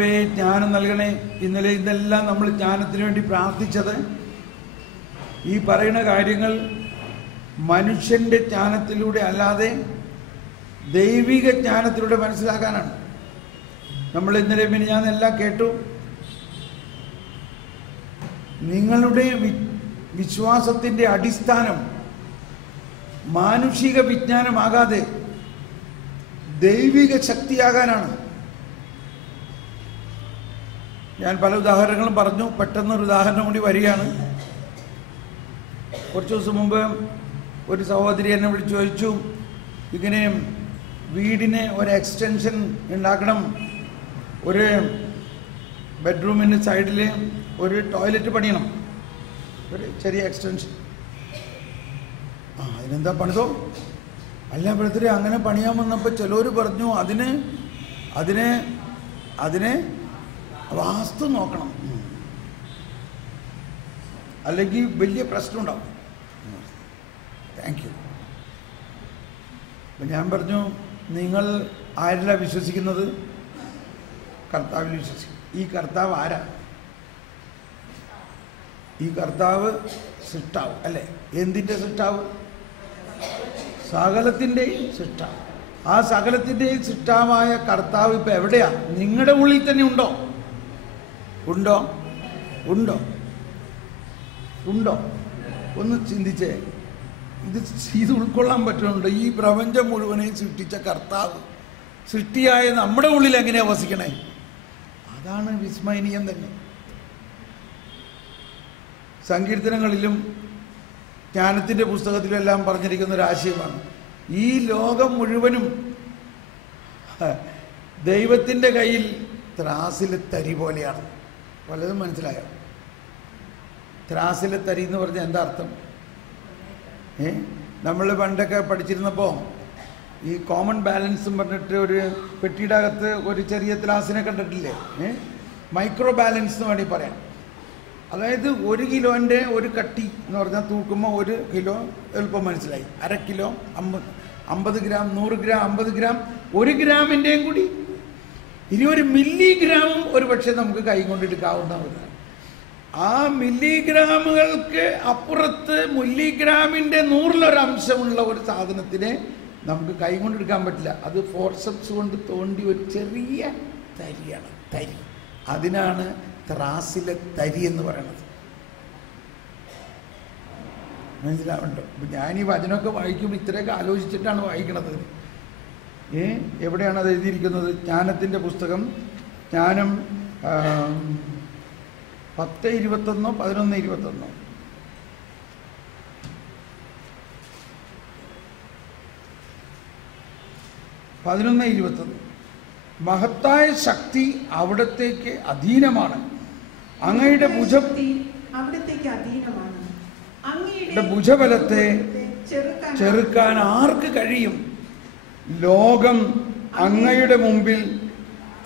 ജ്ഞാനം നൽകണേ. ഇന്നലെ ഇതെല്ലാം നമ്മൾ ജ്ഞാനത്തിന് വേണ്ടി പ്രാർത്ഥിച്ചത് ഈ പറയുന്ന കാര്യങ്ങൾ മനുഷ്യന്റെ ജ്ഞാനത്തിലൂടെ അല്ലാതെ ദൈവിക ജ്ഞാനത്തിലൂടെ മനസ്സിലാക്കാനാണ്. നമ്മൾ ഇന്നലെ മിനിഞ്ഞാന്നെല്ലാം കേട്ടു. നിങ്ങളുടെ വിശ്വാസത്തിന്റെ അടിസ്ഥാനം മാനുഷിക വിജ്ഞാനമാകാതെ ദൈവിക ശക്തിയാകാനാണ്. ഞാൻ പല ഉദാഹരണങ്ങളും പറഞ്ഞു. പെട്ടെന്നൊരു ഉദാഹരണം കൂടി വരികയാണ്. കുറച്ച് ദിവസം മുമ്പ് ഒരു സഹോദരി എന്നെ വിളിച്ച് ചോദിച്ചു, ഇങ്ങനെ വീടിന് ഒരു എക്സ്റ്റൻഷൻ ഉണ്ടാക്കണം, ഒരു ബെഡ്റൂമിന് സൈഡിൽ ഒരു ടോയ്ലറ്റ് പണിയണം, ഒരു ചെറിയ എക്സ്റ്റൻഷൻ. അതിനെന്താ പണിതോ? അല്ല ബ്രദറെ, അങ്ങനെ പണിയാൻ വന്നപ്പോൾ ചിലർ പറഞ്ഞു അതിന് വാസ്തു നോക്കണം, അല്ലെങ്കിൽ വലിയ പ്രശ്നം ഉണ്ടാവും. Thank you. അപ്പം ഞാൻ പറഞ്ഞു, നിങ്ങൾ ആരിലാണ് വിശ്വസിക്കുന്നത്? കർത്താവിൽ വിശ്വസിക്കും. ഈ കർത്താവ് ആരാ? ഈ കർത്താവ് സൃഷ്ടാവ് അല്ലേ? എന്തിൻ്റെ സൃഷ്ടാവ്? സകലത്തിൻ്റെയും സൃഷ്ടാവ്. ആ സകലത്തിൻ്റെയും സൃഷ്ടാവായ കർത്താവ് ഇപ്പം എവിടെയാ? നിങ്ങളുടെ ഉള്ളിൽ തന്നെ ഉണ്ടോ? ഉണ്ടോ? ഉണ്ടോ? ഉണ്ടോ? ഒന്ന് ചിന്തിച്ചേ. ഇത് ഉൾക്കൊള്ളാൻ പറ്റുന്നുണ്ടോ? ഈ പ്രപഞ്ചം മുഴുവനെയും സൃഷ്ടിച്ച കർത്താവ് സൃഷ്ടിയായ നമ്മുടെ ഉള്ളിൽ എങ്ങനെയാ വസിക്കണേ? അതാണ് വിസ്മയനീയം തന്നെ. സങ്കീർത്തനങ്ങളിലും ജ്ഞാനത്തിൻ്റെ പുസ്തകത്തിലും എല്ലാം പറഞ്ഞിരിക്കുന്ന ഒരു ആശയമാണ്. ഈ ലോകം മുഴുവനും ദൈവത്തിൻ്റെ കയ്യിൽ ത്രാസിലെ തരി പോലെയാണ്. പലതും മനസ്സിലായോ? ത്രാസിലെ തരി എന്ന് പറഞ്ഞാൽ എന്താ അർത്ഥം? നമ്മൾ പണ്ടൊക്കെ പഠിച്ചിരുന്നപ്പോൾ ഈ കോമൺ ബാലൻസും പറഞ്ഞിട്ട് ഒരു പെട്ടിയുടെ അകത്ത് ഒരു ചെറിയ ത്രാസിനെ കണ്ടിട്ടില്ലേ? മൈക്രോ ബാലൻസ് എന്ന് വേണമെങ്കിൽ പറയാം. അതായത് 1 കിലോൻ്റെ ഒരു കട്ടി എന്ന് പറഞ്ഞാൽ തൂക്കുമ്പോൾ 1 കിലോ എളുപ്പം മനസ്സിലായി. 1/2 കിലോ 50 ഗ്രാം, 100 ഗ്രാം, 50 ഗ്രാം, 1 ഗ്രാമിൻ്റെയും കൂടി ഇനി 1 മില്ലിഗ്രാമും ഒരു പക്ഷേ നമുക്ക് കൈ കൊണ്ടെടുക്കാവുന്നതാണ്. ആ മില്ലിഗ്രാമുകൾക്ക് അപ്പുറത്ത് മില്ലിഗ്രാമിൻ്റെ 100% ഒരു സാധനത്തിനെ നമുക്ക് കൈ കൊണ്ടെടുക്കാൻ പറ്റില്ല. അത് ഫോർസെപ്സ് കൊണ്ട് തോണ്ടി ഒരു ചെറിയ തരിയാണ്. തരി. അതിനാണ് ത്രാസിലെ തരി എന്ന് പറയുന്നത്. മനസ്സിലാവുന്നുണ്ടോ? അപ്പം ഞാൻ ഈ വചനമൊക്കെ വായിക്കുമ്പോൾ ഇത്രയൊക്കെ ആലോചിച്ചിട്ടാണ് വായിക്കണത്. എവിടെയാണ് അത് എഴുതിയിരിക്കുന്നത്? ജ്ഞാനത്തിൻ്റെ പുസ്തകം, ജ്ഞാനം 10:21 11:21. മഹത്തായ ശക്തി അവിടത്തേക്ക് അധീനമാണ്. അങ്ങയുടെ ഭുജബലത്തെ ചെറുക്കാൻ ആർക്ക് കഴിയും? ലോകം അങ്ങയുടെ മുമ്പിൽ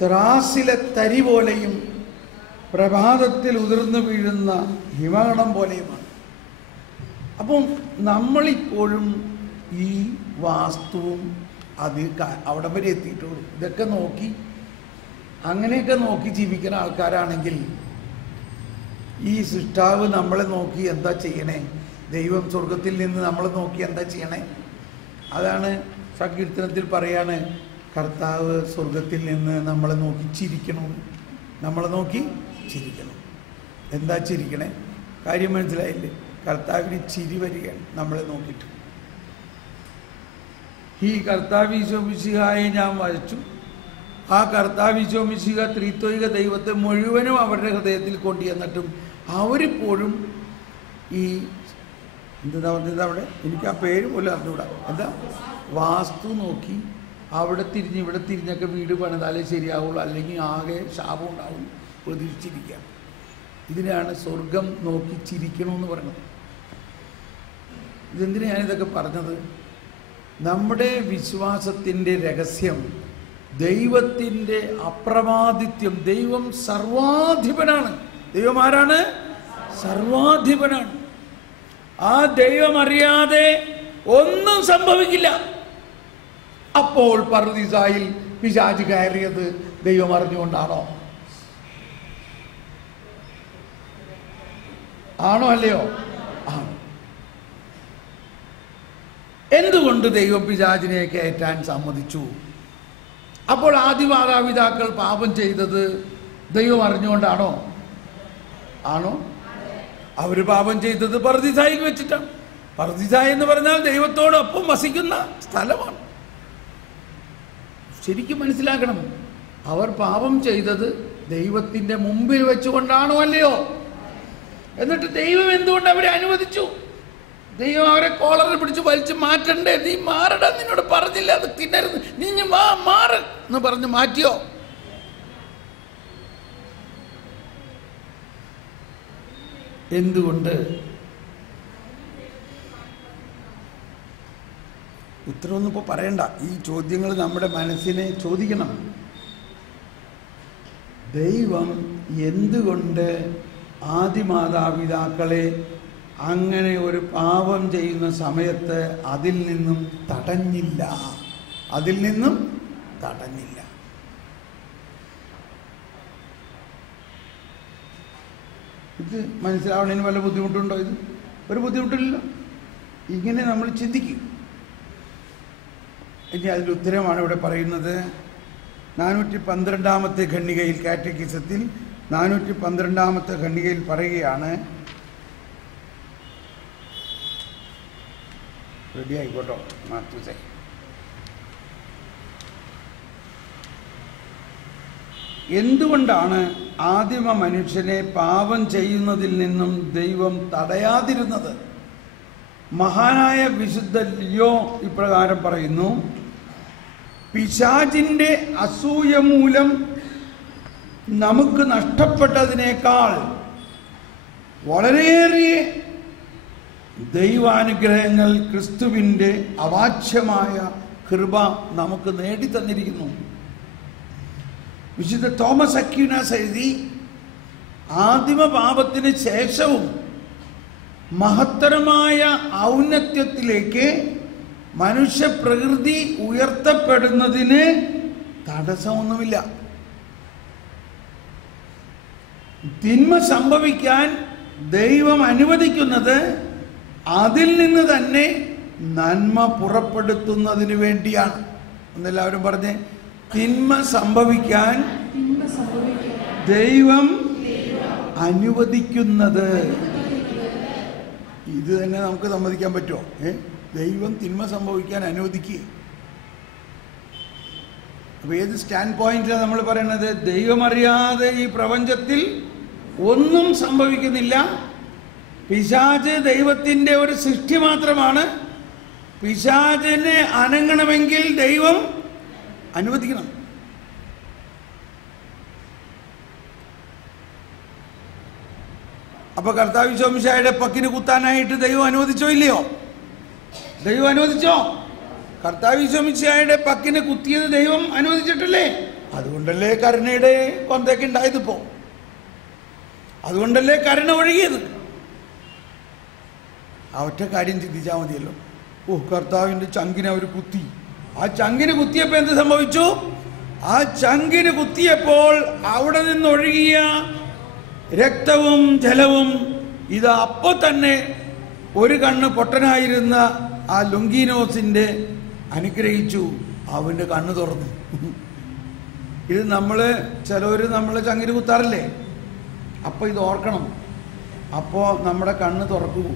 ത്രാസിലെ തരി പോലെയും പ്രഭാതത്തിൽ ഉതിർന്നു വീഴുന്ന ഹിമകണം പോലെയുമാണ്. അപ്പം നമ്മളിപ്പോഴും ഈ വാസ്തുവും അവിടെ വരെ എത്തിയിട്ടുള്ളൂ. ഇതൊക്കെ നോക്കി അങ്ങനെയൊക്കെ നോക്കി ജീവിക്കുന്ന ആൾക്കാരാണെങ്കിൽ ഈ സൃഷ്ടാവ് നമ്മളെ നോക്കി എന്താ ചെയ്യണേ? ദൈവം സ്വർഗത്തിൽ നിന്ന് നമ്മളെ നോക്കി എന്താ ചെയ്യണേ? അതാണ് സങ്കീർത്തനത്തിൽ പറയാണ്, കർത്താവ് സ്വർഗത്തിൽ നിന്ന് നമ്മളെ നോക്കി ചിരിക്കണം. നമ്മളെ നോക്കി ചിരിക്കണം. എന്താ ചിരിക്കണേ? കാര്യം മനസ്സിലായില്ലേ? കർത്താവിന് ചിരി വരികയാണ് നമ്മളെ നോക്കിയിട്ട്. ഈ കർത്താവ് ഈശോ മിശിഹായെ ഞാൻ വരച്ചു. ആ കർത്താവ് ഈശോ മിശിഹ ത്രിത്വൈക ദൈവത്തെ മുഴുവനും അവരുടെ ഹൃദയത്തിൽ കൊണ്ടുവന്നിട്ടും അവരിപ്പോഴും ഈ എന്താ പറഞ്ഞത്? അവിടെ എനിക്ക് ആ പേര് പോലും അറിഞ്ഞുകൂടാ. എന്താ? വാസ്തു നോക്കി അവിടെ തിരിഞ്ഞ് ഇവിടെ തിരിഞ്ഞൊക്കെ വീട് പണിതാലേ ശരിയാവുള്ളൂ, അല്ലെങ്കിൽ ആകെ ശാപം ഉണ്ടാവും പ്രതീക്ഷിച്ചിരിക്കുക. ഇതിനാണ് സ്വർഗം നോക്കി ചിരിക്കണമെന്ന് പറയുന്നത്. ഇതെന്തിനാണ് ഞാനിതൊക്കെ പറഞ്ഞത്? നമ്മുടെ വിശ്വാസത്തിൻ്റെ രഹസ്യം ദൈവത്തിൻ്റെ അപ്രമാദിത്യം. ദൈവം സർവാധിപനാണ്. ദൈവം ആരാണ്? സർവാധിപനാണ്. ആ ദൈവം അറിയാതെ ഒന്നും സംഭവിക്കില്ല. അപ്പോൾ പർദീസായിൽ പിശാച് കയറിയത് ദൈവം അറിഞ്ഞുകൊണ്ടാണോ? ആണോ അല്ലയോ? ആണ്. എന്തുകൊണ്ട് ദൈവം പിശാചിനെ കയറ്റാൻ സമ്മതിച്ചു? അപ്പോൾ ആദ്യ മാതാപിതാക്കൾ പാപം ചെയ്തത് ദൈവം അറിഞ്ഞുകൊണ്ടാണോ? ആണോ? അവർ പാപം ചെയ്തത് പറുദീസായിൽ വെച്ചിട്ടാണ്. പറുദീസ എന്ന് പറഞ്ഞാൽ ദൈവത്തോടൊപ്പം വസിക്കുന്ന സ്ഥലമാണ്. ശരിക്കും മനസ്സിലാക്കണം, അവർ പാപം ചെയ്തത് ദൈവത്തിൻ്റെ മുമ്പിൽ വെച്ചുകൊണ്ടാണോ അല്ലയോ? എന്നിട്ട് ദൈവം എന്തുകൊണ്ട് അവരെ അനുവദിച്ചു? ദൈവം അവരെ കോളറിൽ പിടിച്ച് വലിച്ച് മാറ്റണ്ടേ? നീ മാറടാ, നിന്നോട് പറഞ്ഞില്ല അത് തിന്നരുത്, നീ മാറ് എന്ന് പറഞ്ഞ് മാറ്റിയോ? എന്തുകൊണ്ട്? ഉത്തരവൊന്നും ഇപ്പോൾ പറയണ്ട. ഈ ചോദ്യങ്ങൾ നമ്മുടെ മനസ്സിനെ ചോദിക്കണം. ദൈവം എന്തുകൊണ്ട് ആദിമാതാപിതാക്കളെ അങ്ങനെ ഒരു പാപം ചെയ്യുന്ന സമയത്ത് അതിൽ നിന്നും തടഞ്ഞില്ല? അതിൽ നിന്നും തടഞ്ഞില്ല. ഇത് മനസ്സിലാവണതിന് വല്ല ബുദ്ധിമുട്ടുണ്ടോ? ഇത് ഒരു ബുദ്ധിമുട്ടില്ലല്ലോ. ഇങ്ങനെ നമ്മൾ ചിന്തിക്കും. ഇനി അതിൻ്റെ ഉത്തരമാണ് ഇവിടെ പറയുന്നത്. 412 ഖണ്ഡികയിൽ, കാറ്റക്കിസത്തിൽ 412 ഖണ്ഡികയിൽ പറയുകയാണ്. റെഡി ആയിക്കോട്ടോ മാത്യൂസേ. എന്തുകൊണ്ടാണ് ആദിമ മനുഷ്യനെ പാപം ചെയ്യുന്നതിൽ നിന്നും ദൈവം തടയാതിരുന്നത്? മഹാനായ വിശുദ്ധ ലിയോ ഇപ്രകാരം പറയുന്നു: പിശാചിൻ്റെ അസൂയ മൂലം നമുക്ക് നഷ്ടപ്പെട്ടതിനേക്കാൾ വളരെയേറെ ദൈവാനുഗ്രഹങ്ങൾ ക്രിസ്തുവിൻ്റെ അവാച്യമായ കൃപ നമുക്ക് നേടിത്തന്നിരിക്കുന്നു. വിശുദ്ധ തോമസ് അക്വീനാസ് എഴുതി, ആദിമ പാപത്തിന് ശേഷവും മഹത്തരമായ ഔന്നത്യത്തിലേക്ക് മനുഷ്യ പ്രകൃതി ഉയർത്തപ്പെടുന്നതിന് തടസ്സമൊന്നുമില്ല. തിന്മ സംഭവിക്കാൻ ദൈവം അനുവദിക്കുന്നത് അതിൽ നിന്ന് തന്നെ നന്മ പുറപ്പെടുത്തുന്നതിന് വേണ്ടിയാണ്. എന്നെല്ലാവരും പറഞ്ഞേ, തിന്മ സംഭവിക്കാൻ ദൈവം അനുവദിക്കുന്നത്. ഇത് തന്നെ നമുക്ക് സമ്മതിക്കാൻ പറ്റുമോ? ദൈവം തിന്മ സംഭവിക്കാൻ അനുവദിക്കുക. അപ്പൊ ഏത് സ്റ്റാൻഡ് പോയിന്റിലാണ് നമ്മൾ പറയുന്നത്? ദൈവം അറിയാതെ ഈ പ്രപഞ്ചത്തിൽ ഒന്നും സംഭവിക്കുന്നില്ല. പിശാച് ദൈവത്തിൻ്റെ ഒരു സൃഷ്ടി മാത്രമാണ്. പിശാചിനെ അനങ്ങണമെങ്കിൽ ദൈവം അനുവദിക്കണം. അപ്പൊ കർത്താവ് ഈശോ മിശിഹായുടെ പക്കിന് കുത്താനായിട്ട് ദൈവം അനുവദിച്ചോ ഇല്ലയോ? ദൈവം അനുവദിച്ചോ? കർത്താവ് ഈശോ മിശിഹായുടെ പക്കിന് കുത്തിയത് ദൈവം അനുവദിച്ചിട്ടില്ലേ? അതുകൊണ്ടല്ലേ കരുണയുടെ കൊന്തയൊക്കെ ഉണ്ടായതിപ്പോ. അതുകൊണ്ടല്ലേ കരുണ ഒഴുകിയത്. ആ ഒറ്റ കാര്യം ചിന്തിച്ചാൽ മതിയല്ലോ. കർത്താവിൻ്റെ ചങ്കിനെ അവർ കുത്തി. ആ ചങ്കിന് കുത്തിയപ്പോൾ എന്ത് സംഭവിച്ചു? ആ ചങ്കിന് കുത്തിയപ്പോൾ അവിടെ നിന്നൊഴുകിയ രക്തവും ജലവും ഇത് അപ്പോൾ തന്നെ ഒരു കണ്ണ് പൊട്ടനായിരുന്ന ആ ലുങ്കീനോസിൻ്റെ അനുഗ്രഹിച്ചു. അവൻ്റെ കണ്ണ് തുറന്നു. ഇത് ചിലവർ നമ്മളെ ചങ്കിന് കുത്താറില്ലേ? അപ്പോൾ ഇത് ഓർക്കണം. അപ്പോൾ നമ്മുടെ കണ്ണ് തുറക്കൂ.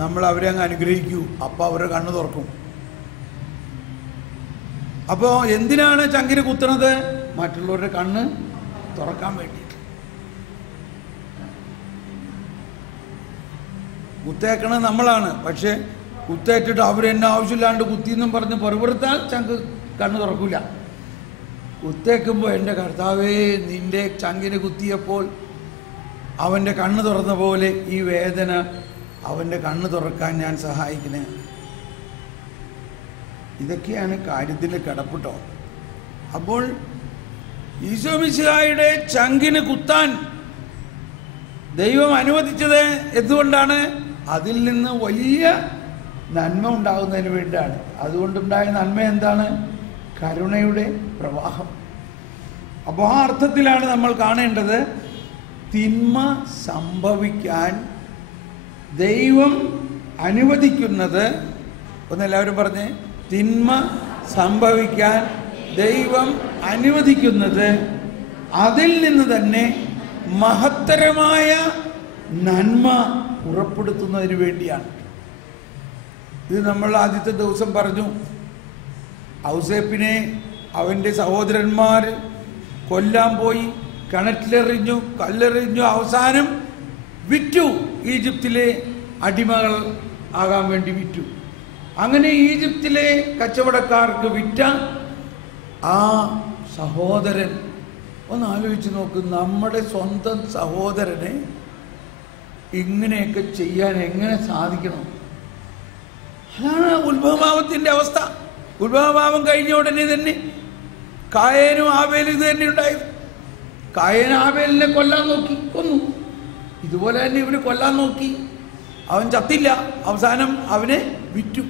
നമ്മൾ അവരെ അങ്ങ് അനുഗ്രഹിക്കൂ. അപ്പോൾ അവരുടെ കണ്ണ് തുറക്കും. അപ്പോൾ എന്തിനാണ് ചങ്കിന് കുത്തുന്നത്? മറ്റുള്ളവരുടെ കണ്ണ് തുറക്കാൻ വേണ്ടിയിട്ട്. കുത്തേക്കണത് നമ്മളാണ്. പക്ഷെ കുത്തേറ്റിട്ട് അവരെന്നെ ആവശ്യമില്ലാണ്ട് കുത്തിയെന്നും പറഞ്ഞ് പുറപ്പെടുത്താൽ ചങ്ക് കണ്ണ് തുറക്കൂല. കുത്തേക്കുമ്പോൾ എൻ്റെ കർത്താവേ, നിന്റെ ചങ്കിന് കുത്തിയപ്പോൾ അവൻ്റെ കണ്ണ് തുറന്ന പോലെ ഈ വേദന അവൻ്റെ കണ്ണ് തുറക്കാൻ ഞാൻ സഹായിക്കണേ. ഇതൊക്കെയാണ് കാര്യത്തിൻ്റെ കിടപ്പിട്ടോ. അപ്പോൾ ഈശോ മിശിഹായുടെ ചങ്കിന് കുത്താൻ ദൈവം അനുവദിച്ചത് എന്തുകൊണ്ടാണ്? അതിൽ നിന്ന് വലിയ നന്മ ഉണ്ടാകുന്നതിന് വേണ്ടിയാണ്. അതുകൊണ്ടുണ്ടായ നന്മ എന്താണ്? കരുണയുടെ പ്രവാഹം. അപ്പോൾ ആ അർത്ഥത്തിലാണ് നമ്മൾ കാണേണ്ടത്. തിന്മ സംഭവിക്കാൻ ദൈവം അനുവദിക്കുന്നത്, ഒന്നെല്ലാവരും പറഞ്ഞേ, തിന്മ സംഭവിക്കാൻ ദൈവം അനുവദിക്കുന്നത് അതിൽ നിന്ന് തന്നെ മഹത്തരമായ നന്മ പുറപ്പെടുത്തുന്നതിന് വേണ്ടിയാണ്. ഇത് നമ്മൾ ആദ്യത്തെ ദിവസം പറഞ്ഞു. ഔസേപ്പിനെ അവൻ്റെ സഹോദരന്മാർ കൊല്ലാൻ പോയി, കിണറ്റിലെറിഞ്ഞു, കല്ലെറിഞ്ഞു, അവസാനം വിറ്റു. ഈജിപ്തിലെ അടിമകൾ ആകാൻ വേണ്ടി വിറ്റു. അങ്ങനെ ഈജിപ്തിലെ കച്ചവടക്കാർക്ക് വിറ്റ ആ സഹോദരൻ, ഒന്ന് ആലോചിച്ച് നോക്ക്, നമ്മുടെ സ്വന്തം സഹോദരനെ ഇങ്ങനെയൊക്കെ ചെയ്യാൻ എങ്ങനെ സാധിക്കണം? അതാണ് ഉത്ഭവഭാവത്തിൻ്റെ അവസ്ഥ. ഉത്ഭവഭാവം കഴിഞ്ഞ ഉടനെ തന്നെ കായേനും ആബേലും ഇത് തന്നെ ഉണ്ടായത്. കായേൻ ആബേലിനെ കൊല്ലാൻ നോക്കി, കൊന്നു. ഇതുപോലെ തന്നെ ഇവര് കൊല്ലാൻ നോക്കി, അവൻ ചത്തില്ല, അവസാനം അവനെ വിറ്റു.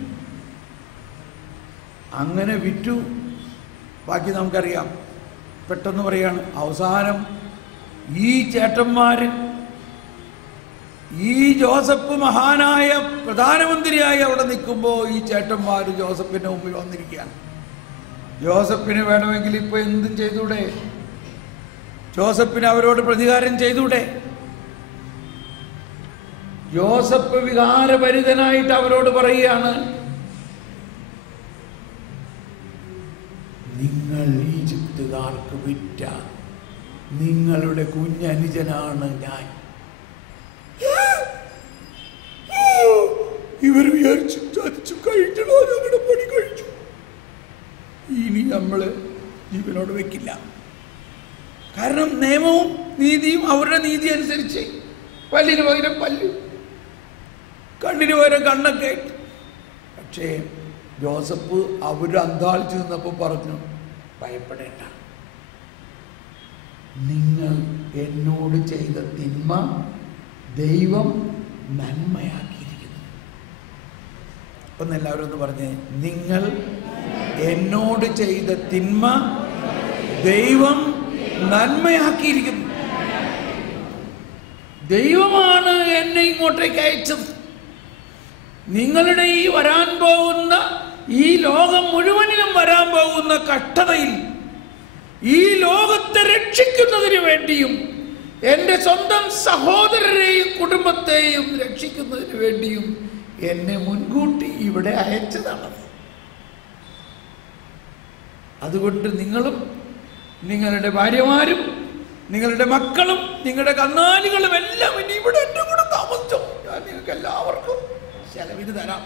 അങ്ങനെ വിറ്റു. ബാക്കി നമുക്കറിയാം. പെട്ടെന്ന് പറയാണ്, അവസാനം ഈ ചേട്ടന്മാര്, ഈ ജോസഫ് മഹാനായ പ്രധാനമന്ത്രിയായി അവിടെ നിൽക്കുമ്പോൾ ഈ ചേട്ടന്മാർ ജോസഫിന്റെ മുമ്പിൽ വന്നിരിക്കുകയാണ്. ജോസഫിന് വേണമെങ്കിൽ ഇപ്പൊ എന്തും ചെയ്തൂടെ? ജോസഫിന് അവരോട് പ്രതികാരം ചെയ്തൂടെ? ജോസഫ് വികാരഭരിതനായിട്ട് അവരോട് പറയുകയാണ്, നിങ്ങൾ ഈജിപ്തുകാർക്ക് വിറ്റ നിങ്ങളുടെ കുഞ്ഞനുജനാണ് ഞാൻ. ഇവർ വിചാരിച്ചു ചതിച്ചു കഴിഞ്ഞോ, ഞങ്ങളുടെ പണി കഴിച്ചു, ഇനി നമ്മള് ജീവനോട് വെക്കില്ല. കാരണം നിയമവും നീതിയും അവരുടെ നീതി അനുസരിച്ച് പല്ലിന് പകരം പല്ല്, കണ്ണിന് പകരം കണ്ണൊക്കെ. പക്ഷേ ജോസഫ് അവര് അന്താളിച്ചു നിന്നപ്പോൾ പറഞ്ഞു, ഭയപ്പെടേണ്ട, നിങ്ങൾ എന്നോട് ചെയ്ത തിന്മ ദൈവം നന്മയാക്കിയിരിക്കുന്നു. ഒന്ന് എല്ലാവരും ഒന്ന് പറഞ്ഞേ, നിങ്ങൾ എന്നോട് ചെയ്ത തിന്മ ദൈവം നന്മയാക്കിയിരിക്കുന്നു. ദൈവമാണ് എന്നെ ഇങ്ങോട്ടേക്ക് അയച്ചത്. നിങ്ങളുടെ ഈ വരാൻ പോകുന്ന, ഈ ലോകം മുഴുവനിലും വരാൻ പോകുന്ന കഷ്ടതയിൽ ഈ ലോകത്തെ രക്ഷിക്കുന്നതിന് വേണ്ടിയും എൻ്റെ സ്വന്തം സഹോദരരെയും കുടുംബത്തെയും രക്ഷിക്കുന്നതിന് വേണ്ടിയും എന്നെ മുൻകൂട്ടി ഇവിടെ അയച്ചതാണ്. അതുകൊണ്ട് നിങ്ങളും നിങ്ങളുടെ ഭാര്യമാരും നിങ്ങളുടെ മക്കളും നിങ്ങളുടെ കന്നാലികളും എല്ലാം ഇനി ഇവിടെ എൻ്റെ കൂടെ താമസിച്ചോ, ഞാൻ നിങ്ങൾക്ക് എല്ലാവർക്കും ചെലവിന് തരാം.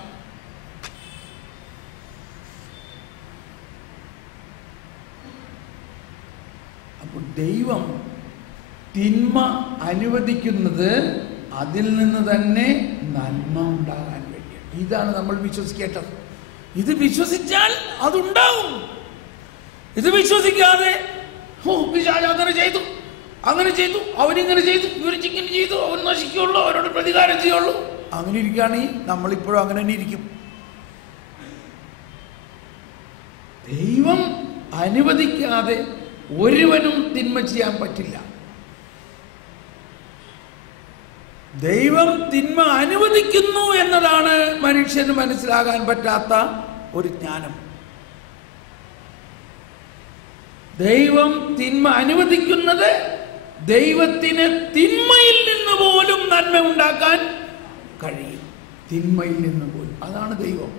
അപ്പോൾ ദൈവം തിന്മ അനുവദിക്കുന്നത് അതിൽ നിന്ന് തന്നെ നന്മ ഉണ്ടാകാൻ വേണ്ടിയാണ്. ഇതാണ് നമ്മൾ വിശ്വസിക്കേണ്ടത്. ഇത് വിശ്വസിച്ചാൽ അതുണ്ടാവും. ഇത് വിശ്വസിക്കാതെ പിശാച് അങ്ങനെ ചെയ്തു, അങ്ങനെ ചെയ്തു, അവരിങ്ങനെ ചെയ്തു, ഇവരിങ്ങനെ ചെയ്തു, അവൻ നശിക്കുള്ളൂ, അവരോട് പ്രതികാരം ചെയ്യുള്ളൂ, അങ്ങനെ ഇരിക്കുകയാണെങ്കിൽ നമ്മളിപ്പോഴും അങ്ങനെ തന്നെ ഇരിക്കും. ദൈവം അനുവദിക്കാതെ ഒരുവനും തിന്മ ചെയ്യാൻ പറ്റില്ല. ദൈവം തിന്മ അനുവദിക്കുന്നു എന്നതാണ് മനുഷ്യന് മനസ്സിലാകാൻ പറ്റാത്ത ഒരു ജ്ഞാനം. ദൈവം തിന്മ അനുവദിക്കുന്നത് ദൈവത്തിന് തിന്മയിൽ നിന്ന് പോലും നന്മ ഉണ്ടാക്കാൻ കഴിയും. തിന്മയിൽ നിന്ന് പോലും. അതാണ് ദൈവം.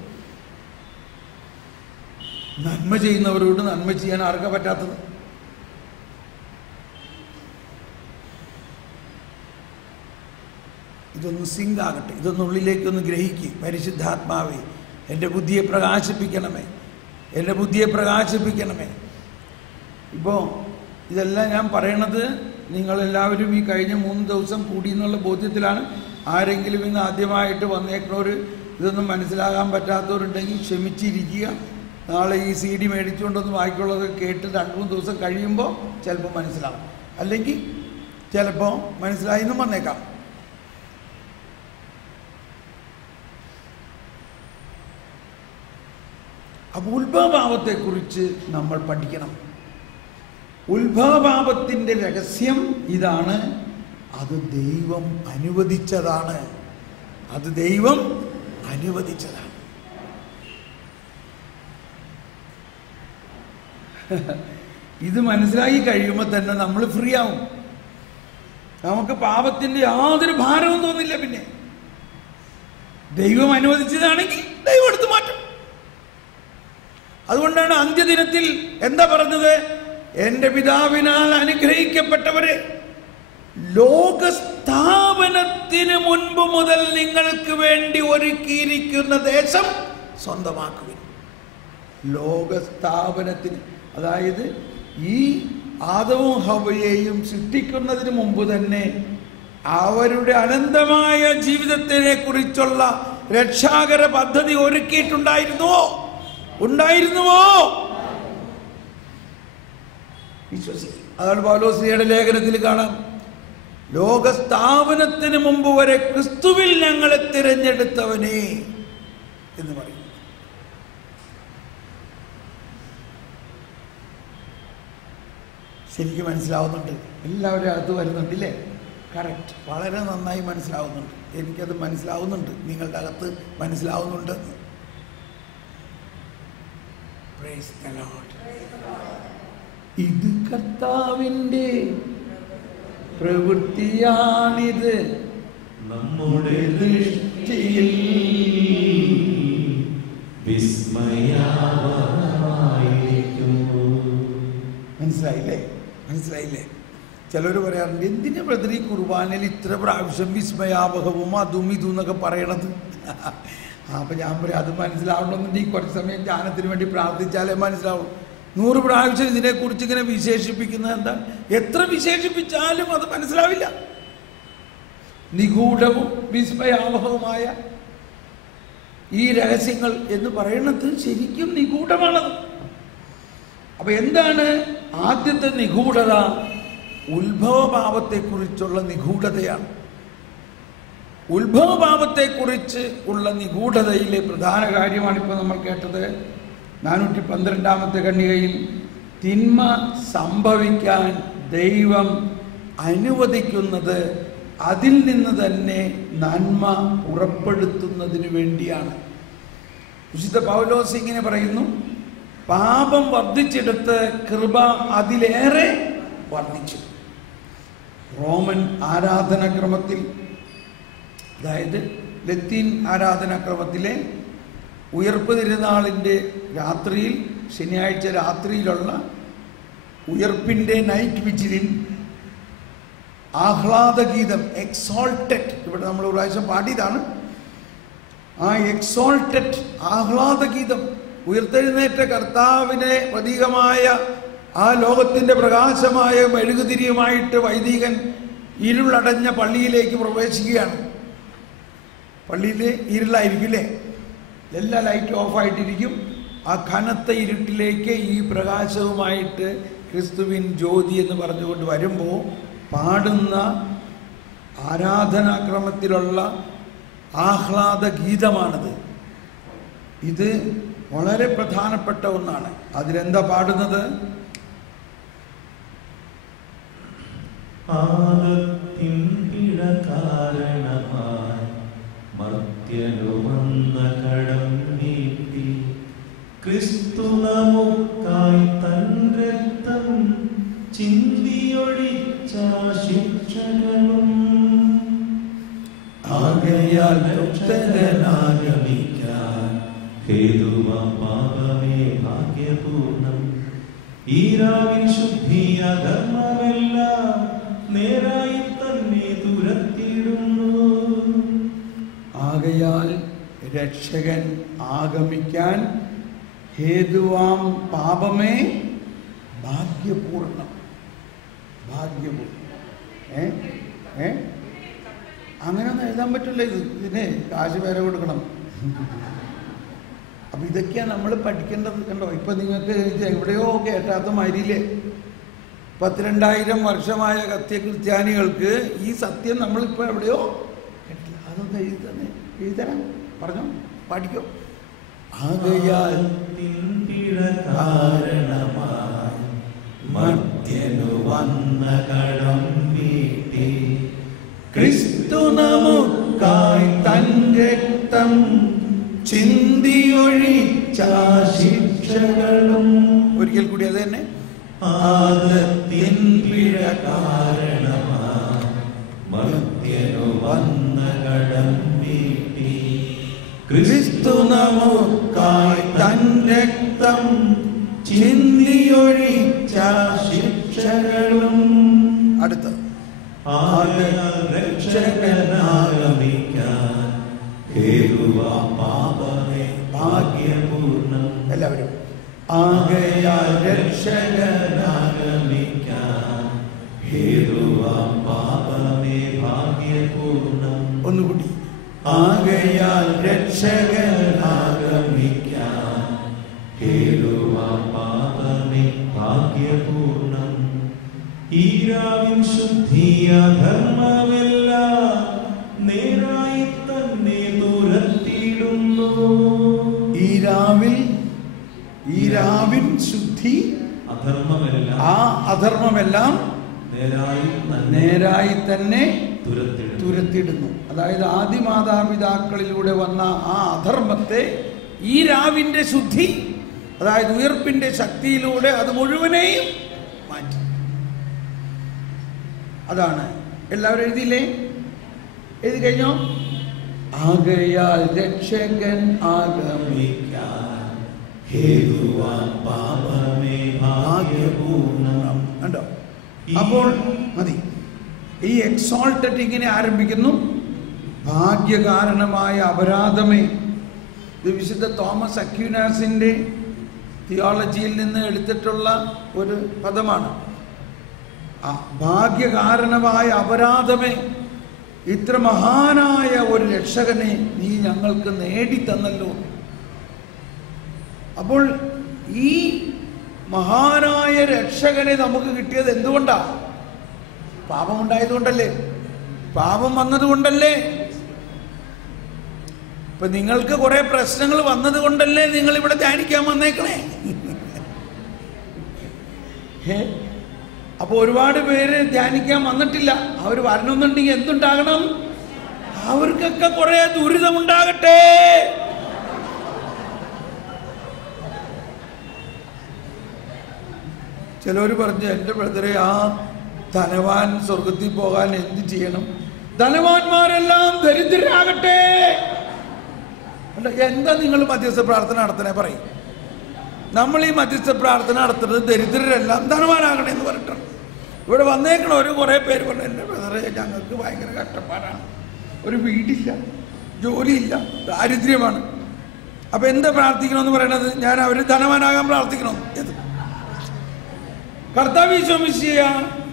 നന്മ ചെയ്യുന്നവരോട് നന്മ ചെയ്യാൻ ആർക്കാ പറ്റാത്തത്? ഇതൊന്ന് സിങ്ക് ആകട്ടെ, ഇതൊന്നുള്ളിലേക്കൊന്ന് ഗ്രഹിക്കുക. പരിശുദ്ധാത്മാവേ, എൻ്റെ ബുദ്ധിയെ പ്രകാശിപ്പിക്കണമേ, എൻ്റെ ബുദ്ധിയെ പ്രകാശിപ്പിക്കണമേ. ഇപ്പോൾ ഇതെല്ലാം ഞാൻ പറയണത് നിങ്ങളെല്ലാവരും ഈ കഴിഞ്ഞ 3 ദിവസം കൂടി എന്നുള്ള ബോധ്യത്തിലാണ്. ആരെങ്കിലും ഇന്ന് ആദ്യമായിട്ട് വന്നേക്കുന്നവർ, ഇതൊന്നും മനസ്സിലാകാൻ പറ്റാത്തവരുണ്ടെങ്കിൽ ക്ഷമിച്ചിരിക്കുക. നാളെ ഈ CD മേടിച്ചുകൊണ്ടൊന്ന് ബാക്കിയുള്ളത് കേട്ട് 2-3 ദിവസം കഴിയുമ്പോൾ ചിലപ്പോൾ മനസ്സിലാവും. അല്ലെങ്കിൽ ചിലപ്പോൾ മനസ്സിലായെന്നും വന്നേക്കാം. അപ്പോൾ ഉത്ഭവഭാവത്തെക്കുറിച്ച് നമ്മൾ പഠിക്കണം. ഉത്ഭവഭാവത്തിൻ്റെ രഹസ്യം ഇതാണ്. അത് ദൈവം അനുവദിച്ചതാണ്. അത് ദൈവം അനുവദിച്ചതാണ്. ഇത് മനസ്സിലാക്കി കഴിയുമ്പോൾ തന്നെ നമ്മൾ ഫ്രീ ആവും. നമുക്ക് പാപത്തിന്റെ യാതൊരു ഭാരവും തോന്നില്ല. പിന്നെ ദൈവം അനുവദിച്ചതാണെങ്കിൽ ദൈവം എടുത്തു മാറ്റും. അതുകൊണ്ടാണ് അന്ത്യദിനത്തിൽ എന്താ പറഞ്ഞത്? എന്റെ പിതാവിനാൽ അനുഗ്രഹിക്കപ്പെട്ടവരെ, ലോകസ്ഥാപനത്തിന് മുൻപ് മുതൽ നിങ്ങൾക്ക് വേണ്ടി ഒരുക്കിയിരിക്കുന്ന ദേശം സ്വന്തമാക്കുവിൻ. ലോകസ്ഥാപനത്തിന്, അതായത് ഈ ആദവും ഹവ്വയെയും സൃഷ്ടിക്കുന്നതിന് മുമ്പ് തന്നെ അവരുടെ അനന്തമായ ജീവിതത്തിനെ കുറിച്ചുള്ള രക്ഷാകര പദ്ധതി ഒരുക്കിയിട്ടുണ്ടായിരുന്നുവോ? ഉണ്ടായിരുന്നുവോ? വിശ്വസിക്കും. അതാണ് പൗലോസ്ലിയുടെ ലേഖനത്തിൽ കാണാം, ലോകസ്ഥാപനത്തിന് മുമ്പ് വരെ ക്രിസ്തുവിൽ ഞങ്ങളെ തിരഞ്ഞെടുത്തവനെ എന്ന് പറയും. ശരിക്കും മനസ്സിലാവുന്നുണ്ട്? എല്ലാവരും അകത്ത് വരുന്നുണ്ടില്ലേ? കറക്റ്റ്, വളരെ നന്നായി മനസ്സിലാവുന്നുണ്ട്. എനിക്കത് മനസ്സിലാവുന്നുണ്ട്, നിങ്ങളുടെ അകത്ത് മനസ്സിലാവുന്നുണ്ട്. Praise the Lord. ഇത് കർത്താവിൻ്റെ പ്രവൃത്തിയാണിത് നമ്മുടെ ദൃഷ്ടിയിൽ വിസ്മയാവഹമായിരിക്കുന്നു. മനസ്സിലായില്ലേ? മനസ്സിലായില്ലേ? ചിലർ പറയാറുണ്ട്, എന്തിനാ ബ്രദർ ഈ കുർബാനയിൽ ഇത്ര പ്രാവശ്യം വിസ്മയാവഹവും അതും ഇതും എന്നൊക്കെ പറയണത്? അപ്പം ഞാൻ പറയാം, അത് മനസ്സിലാവണമെന്നുണ്ടെങ്കിൽ കുറച്ച് സമയം ധ്യാനത്തിന് വേണ്ടി പ്രാർത്ഥിച്ചാലേ മനസ്സിലാവും. 100 പ്രാവശ്യം ഇതിനെക്കുറിച്ച് ഇങ്ങനെ വിശേഷിപ്പിക്കുന്നത് എന്താ? എത്ര വിശേഷിപ്പിച്ചാലും അത് മനസ്സിലാവില്ല. നിഗൂഢവും വിസ്മയാവഹവുമായ ഈ രഹസ്യങ്ങൾ എന്ന് പറയുന്നത് ശരിക്കും നിഗൂഢമാണത്. അപ്പൊ എന്താണ് ആദ്യത്തെ നിഗൂഢത? ഉത്ഭവഭാവത്തെക്കുറിച്ചുള്ള നിഗൂഢതയാണ്. ഉത്ഭവഭാവത്തെക്കുറിച്ച് ഉള്ള നിഗൂഢതയിലെ പ്രധാന കാര്യമാണ് ഇപ്പോൾ നമ്മൾ കേട്ടത്. 412 ഖണ്ഡികയിൽ തിന്മ സംഭവിക്കാൻ ദൈവം അനുവദിക്കുന്നത് അതിൽ നിന്ന് തന്നെ നന്മ പുറപ്പെടുത്തുന്നതിന് വേണ്ടിയാണ്. വിശുദ്ധ പൗലോസ് ഇങ്ങനെ പറയുന്നു, പാപം വർദ്ധിച്ചെടുത്ത് കൃപ അതിലേറെ വർദ്ധിച്ചു. റോമൻ ആരാധനാക്രമത്തിൽ, അതായത് ലത്തീൻ ആരാധനാക്രമത്തിലെ ഉയർപ്പ് തിരുനാളിൻ്റെ രാത്രിയിൽ, ശനിയാഴ്ച രാത്രിയിലുള്ള ഉയർപ്പിൻ്റെ നൈറ്റ് വിജിലിൻ ആഹ്ലാദഗീതം, എക്സോൾട്ടഡ്, ഇവിടെ നമ്മൾ ഒരു പ്രാവശ്യം പാടിയതാണ്. ആ എക്സോൾട്ടഡ് ആഹ്ലാദഗീതം, ഉയർത്തെഴുന്നേറ്റ കർത്താവിനെ പ്രതീകമായ ആ ലോകത്തിൻ്റെ പ്രകാശമായ മെഴുകുതിരിയുമായിട്ട് വൈദികൻ ഇരുളടഞ്ഞ പള്ളിയിലേക്ക് പ്രവേശിക്കുകയാണ്. പള്ളിയിൽ ഇരുളായിരിക്കില്ലേ, എല്ലാ ലൈറ്റും ഓഫായിട്ടിരിക്കും. ആ കനത്ത ഇരുട്ടിലേക്ക് ഈ പ്രകാശവുമായിട്ട് ക്രിസ്തുവിൻ ജ്യോതി എന്ന് പറഞ്ഞുകൊണ്ട് വരുമ്പോൾ പാടുന്ന ആരാധനാക്രമത്തിലുള്ള ആഹ്ലാദ ഗീതമാണിത്. ഇത് വളരെ പ്രധാനപ്പെട്ട ഒന്നാണ്. അതിലെന്താ പാടുന്നത്? ആദത്തിൻ പിഴ കാരണമായി മർത്യനു വന്ന കടം നീട്ടി ക്രിസ്തു നമുക്കായി തൻ രക്തം ചിന്തിയൊഴിച്ച ശിക്ഷകളും ആകയാൽ മുക്തനാഗമിക്കാൻ ഹേതുവാം പാപമേ ഭാഗ്യപൂർണം. ഈരാവിൻ ശുദ്ധി അധർമ്മമെല്ലാം നേരായി തന്നെ തുരത്തിയിടുന്നു. ആകയാൽ രക്ഷകൻ ആഗമിക്കാൻ ഹേതുവാം പാപമേ ഭാഗ്യപൂർണം. ഭാഗ്യപൂർണം അങ്ങനെയൊന്നും എഴുതാൻ പറ്റില്ല. ഇതിന് കാശ് പേരെ കൊടുക്കണം. അപ്പം ഇതൊക്കെയാണ് നമ്മൾ പഠിക്കേണ്ടത്. കണ്ടോ, ഇപ്പം നിങ്ങൾക്ക് എവിടെയോ കേട്ടാത്ത മാതിരിയില്ലേ, 12,000 വർഷമായ ക്രിസ്ത്യാനികൾക്ക് ഈ സത്യം നമ്മളിപ്പോൾ എവിടെയോ കേട്ടില്ല. അതൊന്ന് എഴുതണം, പറഞ്ഞോ, പഠിക്കോ. ആകയാൽ കാരണമായി മർത്യനു വന്ന കടം വീട്ടി ക്രിസ്തു നമുക്കായി തൻ ചിന്തിയൊഴിച്ച ശിക്ഷകളും. ഒരിക്കൽ കൂടി അത് തന്നെ. ആദത്തിൻ പിഴ കാരണമായി മർത്യനു വന്ന കടം വീട്ടി ക്രിസ്തു നമുക്കായി തൻ രക്തം ചിന്തിയൊഴിച്ച ശിക്ഷകളും. അടുത്ത രക്ഷകനാഗമിക്കാൻ ഹേതുവാം പാപമേ ഭാഗ്യപൂർണം. എല്ലാവരും ആകയാൽ രക്ഷകനാഗമിക്കാൻ ഹേതുവാം പാപമേ ഭാഗ്യപൂർണം. ഒന്നുകൂടി. ആകയാൽ രക്ഷകനാഗമിക്കാൻ ഹേതുവാം പാപമേ ഭാഗ്യപൂർണം. ഈരാവിൻ ശുദ്ധിയ ധർമ്മമെല്ലാം നേരായി തന്നെ തുരത്തിയിടുന്നു. ഈരാവിൻ ശുദ്ധി അധർമ്മമെല്ലാം ആ അധർമ്മമെല്ലാം നേരായി തന്നെ തുരത്തിയിടുന്നു. അതായത് ആദിമാതാപിതാക്കളിലൂടെ വന്ന ആ അധർമ്മത്തെ ഈ രാവിന്റെ ശുദ്ധി, അതായത് ഉയർപ്പിന്റെ ശക്തിയിലൂടെ അത് മുഴുവനെയും മാറ്റി. അതാണ്. എല്ലാവരും എഴുതിയില്ലേ? എഴുതി കഴിഞ്ഞോ? ആകയാൽ രക്ഷകൻ ആഗമിക്കാൻ ഹേതുവാം പാപമേ ഭാഗ്യപൂർണം. കണ്ടോ? അപ്പോൾ മതി. ഈ എക്സോൾട്ടഡ് ഇങ്ങനെ ആരംഭിക്കുന്നു. ഭാഗ്യകാരണമായ അപരാധമേ. ഇത് വിശുദ്ധ തോമസ് അക്വീനാസിന്റെ തിയോളജിയിൽ നിന്ന് എടുത്തിട്ടുള്ള ഒരു പദമാണ്. ഭാഗ്യകാരണമായ അപരാധമേ, ഇത്ര മഹാനായ ഒരു രക്ഷകനെ നീ ഞങ്ങൾക്ക് നേടിത്തന്നല്ലോ. അപ്പോൾ ഈ മഹാനായ രക്ഷകനെ നമുക്ക് കിട്ടിയത് എന്തുകൊണ്ടാ? പാപം ഉണ്ടായതുകൊണ്ടല്ലേ? പാപം വന്നതുകൊണ്ടല്ലേ? ഇപ്പൊ നിങ്ങൾക്ക് കുറെ പ്രശ്നങ്ങൾ വന്നത് കൊണ്ടല്ലേ നിങ്ങൾ ഇവിടെ ധ്യാനിക്കാൻ വന്നേക്കണേ? അപ്പൊ ഒരുപാട് പേര് ധ്യാനിക്കാൻ വന്നിട്ടില്ല. അവർ വരണമെന്നുണ്ടെങ്കിൽ എന്തുണ്ടാകണം? അവർക്കൊക്കെ കുറെ ദുരിതമുണ്ടാകട്ടെ. ചിലവർ പറഞ്ഞു, എൻ്റെ ബ്രദറെ, ആ ധനവാൻ സ്വർഗത്തിൽ പോകാൻ എന്ത് ചെയ്യണം? ധനവാന്മാരെല്ലാം ദരിദ്രരാകട്ടെ. അല്ല, എന്താ നിങ്ങൾ മധ്യസ്ഥ പ്രാർത്ഥന നടത്തണേ? പറയും. നമ്മൾ ഈ മധ്യസ്ഥ പ്രാർത്ഥന നടത്തുന്നത് ദരിദ്രരെല്ലാം ധനവാനാകണേ എന്ന് പറഞ്ഞിട്ടാണ്. ഇവിടെ വന്നേക്കണ ഒരു കുറേ പേര് പറഞ്ഞു, എൻ്റെ ബ്രദറെ, ഞങ്ങൾക്ക് ഭയങ്കര കഷ്ടപ്പാടാണ്, ഒരു വീടില്ല, ജോലിയില്ല, ദാരിദ്ര്യമാണ്. അപ്പം എന്താ പ്രാർത്ഥിക്കണമെന്ന് പറയണത്? ഞാൻ അവർ ധനവാനാകാൻ പ്രാർത്ഥിക്കണം. ഇത് കർത്താവ് ഈശോ മിശിഹ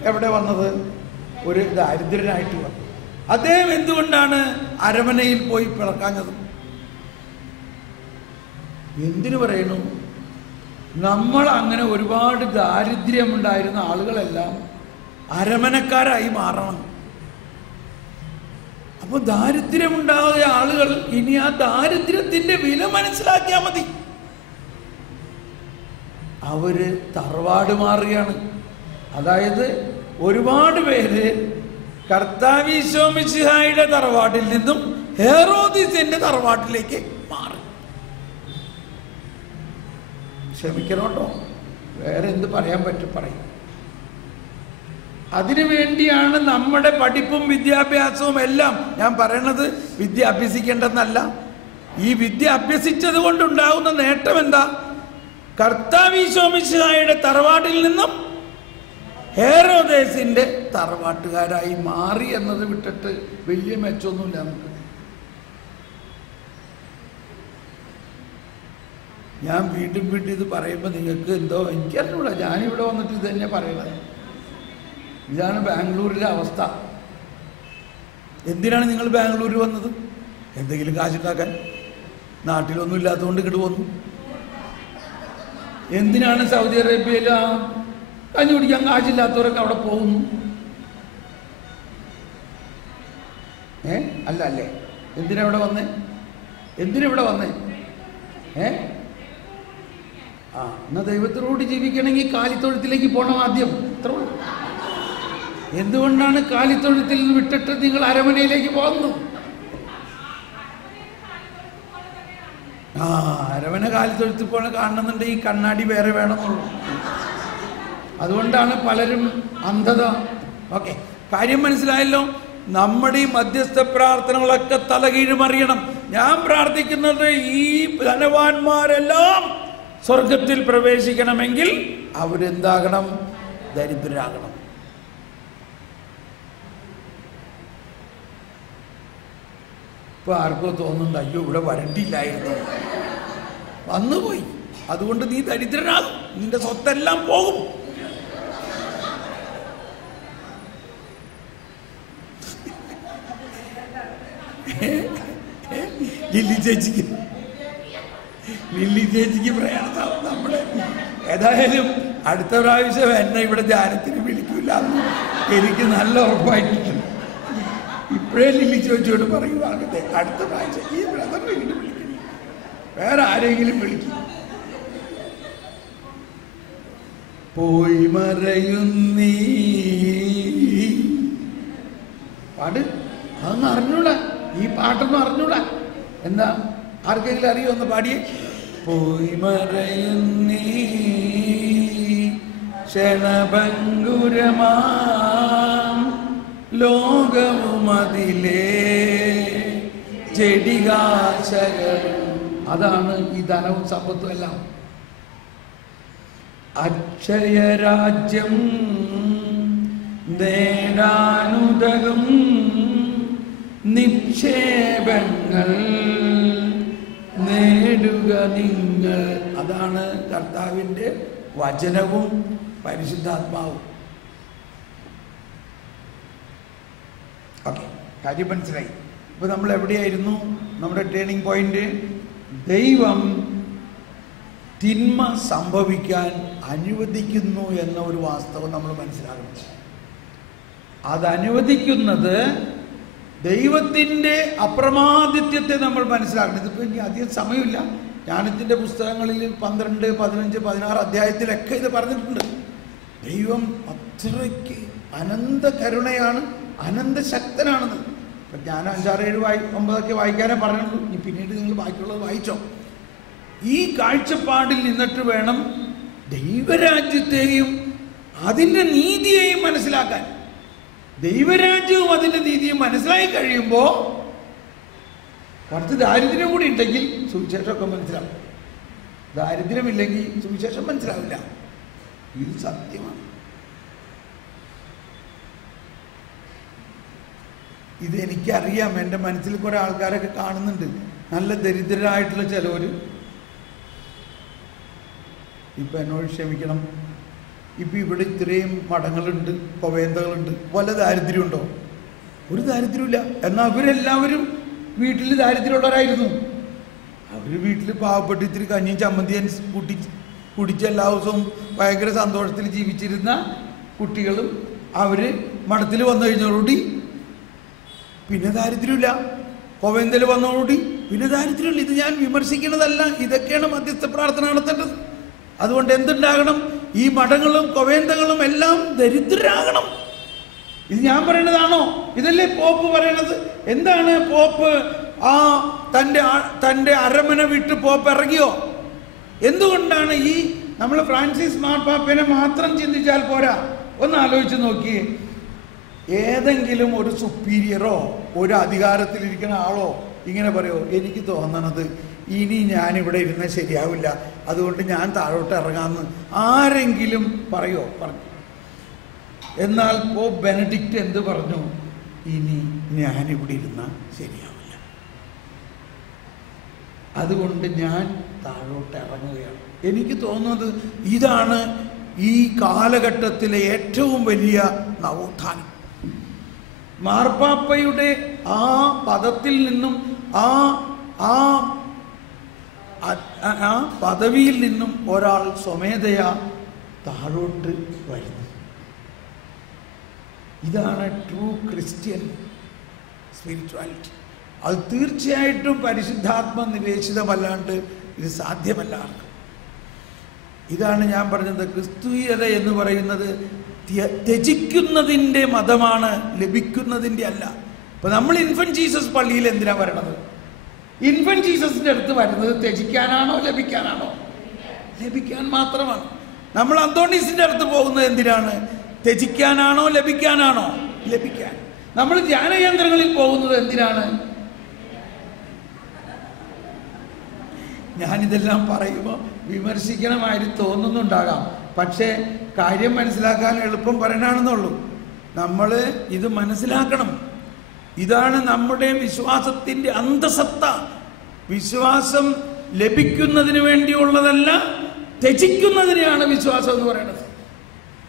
എവിടെ വന്നത്? ഒരു ദാരിദ്ര്യനായിട്ട് വന്നു. അദ്ദേഹം എന്തുകൊണ്ടാണ് അരമനയിൽ പോയി പിളക്കാഞ്ഞത്? എന്തിനു പറയണു? നമ്മൾ അങ്ങനെ ഒരുപാട് ദാരിദ്ര്യമുണ്ടായിരുന്ന ആളുകളെല്ലാം അരമനക്കാരായി മാറണം. അപ്പൊ ദാരിദ്ര്യമുണ്ടായ ആളുകൾ ഇനി ആ ദാരിദ്ര്യത്തിന്റെ വില മനസ്സിലാക്കിയാൽ മതി. അവര് തറവാട് മാറുകയാണ്. അതായത് ഒരുപാട് പേര് കർത്താവ് ഈശോ മിശിഹായുടെ തറവാട്ടിൽ നിന്നും ഹെറോദിസിന്റെ തറവാട്ടിലേക്ക് മാറി. ക്ഷമിക്കണം കേട്ടോ, വേറെ എന്ത് പറയാൻ പറ്റും? പറയും. അതിനു വേണ്ടിയാണ് നമ്മുടെ പഠിപ്പും വിദ്യാഭ്യാസവും എല്ലാം. ഞാൻ പറയണത് വിദ്യ അഭ്യസിക്കേണ്ടെന്നല്ല. ഈ വിദ്യ അഭ്യസിച്ചത് കൊണ്ടുണ്ടാകുന്ന നേട്ടം എന്താ? കർത്താവ് ഈശോ മിശിഹായുടെ തറവാട്ടിൽ നിന്നും ഹെറോദേസിന്റെ തറവാട്ടുകാരായി മാറി എന്നത് വിട്ടിട്ട് വലിയ മെച്ചമൊന്നുമില്ല നമുക്ക്. ഞാൻ വീണ്ടും വീണ്ടും ഇത് പറയുമ്പോൾ നിങ്ങൾക്ക് എന്തോ എനിക്കറിഞ്ഞൂടാ. ഞാനിവിടെ വന്നിട്ട് ഇത് തന്നെ പറയണത്. ഇതാണ് ബാംഗ്ലൂരിലെ അവസ്ഥ. എന്തിനാണ് നിങ്ങൾ ബാംഗ്ലൂരിൽ വന്നത്? എന്തെങ്കിലും കാശുണ്ടാക്കാൻ? നാട്ടിലൊന്നും ഇല്ലാത്തതുകൊണ്ട് ഇങ്ങോട്ട് വന്നു. എന്തിനാണ് സൗദി അറേബ്യയിൽ കഞ്ഞി കുടിക്കാൻ കാശില്ലാത്തവരൊക്കെ അവിടെ പോകുന്നു? അല്ല അല്ലേ? എന്തിനാ ഇവിടെ വന്നേ? എന്തിനിവിടെ വന്നേ? എന്നാ ദൈവത്തിനോട് ജീവിക്കണമെങ്കിൽ കാലിത്തൊഴുത്തിലേക്ക് പോകണം ആദ്യം. അത്ര എന്തുകൊണ്ടാണ് കാലിത്തൊഴുത്തിൽ നിന്ന് വിട്ടിട്ട് നിങ്ങൾ അരമനയിലേക്ക് പോകുന്നു? അരവന കാലത്തൊഴുത്തിൽ പോണ കാണണമെന്നുണ്ടെങ്കിൽ ഈ കണ്ണാടി വേറെ വേണമെന്നുള്ളൂ. അതുകൊണ്ടാണ് പലരും അന്ധത. ഓക്കെ, കാര്യം മനസ്സിലായല്ലോ. നമ്മുടെ ഈ മധ്യസ്ഥ പ്രാർത്ഥനകളൊക്കെ തലകീഴുമറിയണം. ഞാൻ പ്രാർത്ഥിക്കുന്നത് ഈ ധനവാന്മാരെല്ലാം സ്വർഗത്തിൽ പ്രവേശിക്കണമെങ്കിൽ അവരെന്താകണം? ദരിദ്രരാകണം. ഇപ്പൊ ആർക്കോ തോന്നുന്നുണ്ട്, അയ്യോ ഇവിടെ വരണ്ടില്ലായിരുന്നു, വന്നുപോയി, അതുകൊണ്ട് നീ ദരിദ്രനാകും, നിന്റെ സ്വത്തെല്ലാം പോകും. ലില്ലി ചേച്ചിക്ക് പ്രയാസം. നമ്മള് ഏതായാലും അടുത്ത പ്രാവശ്യം എന്നെ ഇവിടെ ധ്യാനത്തിന് വിളിക്കൂല എന്ന് എനിക്ക് നല്ല ഉറപ്പായിട്ടുണ്ട്. ഇപ്പോഴേ ലില്ലി ചോദിച്ചോട് പറയുവാകട്ടെ, അടുത്ത പ്രാവശ്യം ഈ ബ്രദറിനെ ഇങ്ങനെ വിളിക്കുന്നു, വേറെ ആരെങ്കിലും വിളിക്കും. പോയി മറയുന്നീ പാട്. അതൊന്നും അറിഞ്ഞൂടാ, ഈ പാട്ടൊന്നും അറിഞ്ഞൂടാ. എന്താ, ആർക്കെങ്കിലും അറിയോ? ഒന്ന് പാടിയേ. പോയി മറയുന്നീ ക്ഷണഭംഗുരമാം ലോകവുമതിലേ ജഡികാശകളും. അതാണ് ഈ ധനവും സമ്പത്തും എല്ലാം. അക്ഷയരാജ്യം നേടാനുതകും നിക്ഷേപങ്ങൾ നേടുക നിങ്ങൾ. അതാണ് കർത്താവിൻ്റെ വചനവും പരിശുദ്ധാത്മാവും. ഓക്കെ, കാര്യം മനസ്സിലായി. ഇപ്പൊ നമ്മൾ എവിടെയായിരുന്നു? നമ്മുടെ ടേണിംഗ് പോയിന്റ് ദൈവം തിന്മ സംഭവിക്കാൻ അനുവദിക്കുന്നു എന്ന ഒരു വാസ്തവം നമ്മൾ മനസ്സിലാക്കണം. അത് അനുവദിക്കുന്നത് ദൈവത്തിൻ്റെ അപ്രമാദിത്യത്തെ നമ്മൾ മനസ്സിലാക്കണം. ഇതിപ്പോൾ ഇനി അധികം സമയമില്ല. ജ്ഞാനത്തിൻ്റെ പുസ്തകങ്ങളിൽ 12, 15, 16 അധ്യായത്തിലൊക്കെ ഇത് പറഞ്ഞിട്ടുണ്ട്. ദൈവം അത്രയ്ക്ക് അനന്ത കരുണയാണ്, അനന്ത ശക്തനാണെന്ന്. ഇപ്പം ഞാൻ 5, 6, 7, 9 വായിക്കാനേ പറഞ്ഞുള്ളൂ. ഇനി പിന്നീട് നിങ്ങൾ ബാക്കിയുള്ളത് വായിച്ചോ. ഈ കാഴ്ചപ്പാടിൽ നിന്നിട്ട് വേണം ദൈവരാജ്യത്തെയും അതിൻ്റെ നീതിയെയും മനസ്സിലാക്കാൻ. ദൈവരാജ്യവും അതിൻ്റെ നീതിയും മനസ്സിലായി കഴിയുമ്പോൾ കുറച്ച് ദാരിദ്ര്യം കൂടി ഉണ്ടെങ്കിൽ സുവിശേഷമൊക്കെ മനസ്സിലാവും. ദാരിദ്ര്യമില്ലെങ്കിൽ സുവിശേഷം മനസ്സിലാവില്ല. ഇത് സത്യമാണ്. ഇത് എനിക്കറിയാം. എൻ്റെ മനസ്സിൽ കുറേ ആൾക്കാരൊക്കെ കാണുന്നുണ്ട്, നല്ല ദരിദ്രരായിട്ടുള്ള ചിലവർ. ഇപ്പം എന്നോട് ക്ഷമിക്കണം, ഇപ്പം ഇവിടെ ഇത്രയും മഠങ്ങളുണ്ട്, കൊവേന്തകളുണ്ട്, വല്ല ദാരിദ്ര്യമുണ്ടോ? ഒരു ദാരിദ്ര്യമില്ല. എന്നാൽ അവരെല്ലാവരും വീട്ടിൽ ദാരിദ്ര്യമുള്ളവരായിരുന്നു. അവർ വീട്ടിൽ പാവപ്പെട്ട് ഇത്തിരി കഞ്ഞിയും ചമ്മന്തിയും കുടിച്ച് എല്ലാ ദിവസവും ഭയങ്കര സന്തോഷത്തിൽ ജീവിച്ചിരുന്ന കുട്ടികളും അവർ മഠത്തിൽ വന്നു കഴിഞ്ഞോടുകൂടി പിന്നെ ദാരിദ്ര്യമില്ല. കൊവേന്തൽ വന്നതോടുകൂടി പിന്നെ ദാരിദ്ര്യമില്ല. ഇത് ഞാൻ വിമർശിക്കുന്നതല്ല, ഇതൊക്കെയാണ് മധ്യസ്ഥ പ്രാർത്ഥന നടത്തേണ്ടത്. അതുകൊണ്ട് എന്തുണ്ടാകണം? ഈ മഠങ്ങളും കൊവേന്തകളും എല്ലാം ദരിദ്രരാകണം. ഇത് ഞാൻ പറയണതാണോ? ഇതല്ലേ പോപ്പ് പറയണത്? എന്താണ് പോപ്പ്? തൻ്റെ അരമന വിട്ട് പോപ്പ് ഇറങ്ങിയോ? എന്തുകൊണ്ടാണ് ഈ നമ്മൾ ഫ്രാൻസിസ് മാർപ്പാപ്പനെ മാത്രം ചിന്തിച്ചാൽ പോരാ. ഒന്ന് ആലോചിച്ച് നോക്കിയേ. ഏതെങ്കിലും ഒരു സുപ്പീരിയറോ ഒരു അധികാരത്തിലിരിക്കുന്ന ആളോ ഇങ്ങനെ പറയുമോ, എനിക്ക് തോന്നണത് ഇനി ഞാനിവിടെ ഇരുന്നാൽ ശരിയാവില്ല, അതുകൊണ്ട് ഞാൻ താഴോട്ട് ഇറങ്ങാമെന്ന് ആരെങ്കിലും പറയോ? പറഞ്ഞു. എന്നാൽ പോപ്പ് ബെനഡിക്റ്റ് എന്ത് പറഞ്ഞു? ഇനി ഞാനിവിടെ ഇരുന്നാൽ ശരിയാവില്ല, അതുകൊണ്ട് ഞാൻ താഴോട്ട് ഇറങ്ങുകയാണ്. എനിക്ക് തോന്നുന്നത് ഇതാണ് ഈ കാലഘട്ടത്തിലെ ഏറ്റവും വലിയ നവോത്ഥാനം. മാർപ്പാപ്പയുടെ ആ പദത്തിൽ നിന്നും ആ പദവിയിൽ നിന്നും ഒരാൾ സ്വമേധയാ താഴോട്ട് വരുന്നു. ഇതാണ് ട്രൂ ക്രിസ്ത്യൻ സ്പിരിച്വാലിറ്റി. അത് തീർച്ചയായിട്ടും പരിശുദ്ധാത്മ നിവേശിതമല്ലാണ്ട് ഇത് സാധ്യമല്ല. ഇതാണ് ഞാൻ പറഞ്ഞത്, ക്രിസ്തീയത എന്ന് പറയുന്നത് ത്യജിക്കുന്നതിൻ്റെ മതമാണ്, ലഭിക്കുന്നതിൻ്റെ അല്ല. ഇപ്പം നമ്മൾ ഇൻഫന്റ് ജീസസ് പള്ളിയിൽ എന്തിനാ വരണത്? ഇൻഫന്റ് ജീസസിന്റെ അടുത്ത് വരുന്നത് ത്യജിക്കാനാണോ ലഭിക്കാനാണോ? ലഭിക്കാൻ മാത്രമാണ്. നമ്മൾ അന്തോണീസിന്റെ അടുത്ത് പോകുന്നത് എന്തിനാണ്? ത്യജിക്കാനാണോ ലഭിക്കാനാണോ? ലഭിക്കാൻ. നമ്മൾ ധ്യാനകേന്ദ്രങ്ങളിൽ പോകുന്നത് എന്തിനാണ്? ഞാനിതെല്ലാം പറയുമ്പോൾ വിമർശിക്കണമായി തോന്നുന്നുണ്ടാകാം, പക്ഷേ കാര്യം മനസ്സിലാക്കാൻ എളുപ്പം പറയണമെന്നുള്ളൂ. നമ്മൾ ഇത് മനസ്സിലാക്കണം. ഇതാണ് നമ്മുടെ വിശ്വാസത്തിൻ്റെ അന്തസത്ത. വിശ്വാസം ലഭിക്കുന്നതിന് വേണ്ടിയുള്ളതല്ല, ത്യജിക്കുന്നതിനെയാണ് വിശ്വാസം എന്ന് പറയുന്നത്.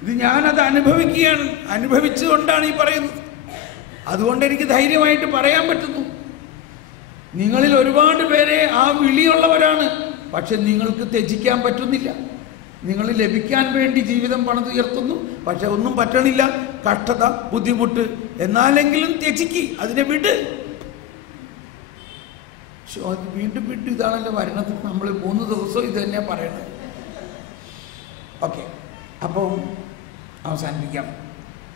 ഇത് ഞാനത് അനുഭവിക്കുകയാണ്, അനുഭവിച്ചുകൊണ്ടാണ് ഈ പറയുന്നത്. അതുകൊണ്ട് എനിക്ക് ധൈര്യമായിട്ട് പറയാൻ പറ്റുന്നു. നിങ്ങളിൽ ഒരുപാട് പേരെ ആ വിളിയുള്ളവരാണ്, പക്ഷെ നിങ്ങൾക്ക് ത്യജിക്കാൻ പറ്റുന്നില്ല. നിങ്ങൾ ലഭിക്കാൻ വേണ്ടി ജീവിതം പണിതുയർത്തുന്നു, പക്ഷെ ഒന്നും പറ്റണില്ല. കഷ്ടത, ബുദ്ധിമുട്ട്. എന്നാലെങ്കിലും ത്യജിക്ക്, അതിനെ വിട്. വീണ്ടും വിട്ടു. ഇതാണല്ലോ വരണത്. നമ്മൾ 3 ദിവസവും ഇത് തന്നെയാണ് പറയണത്. ഓക്കെ, അപ്പം അവസാനിപ്പിക്കാം.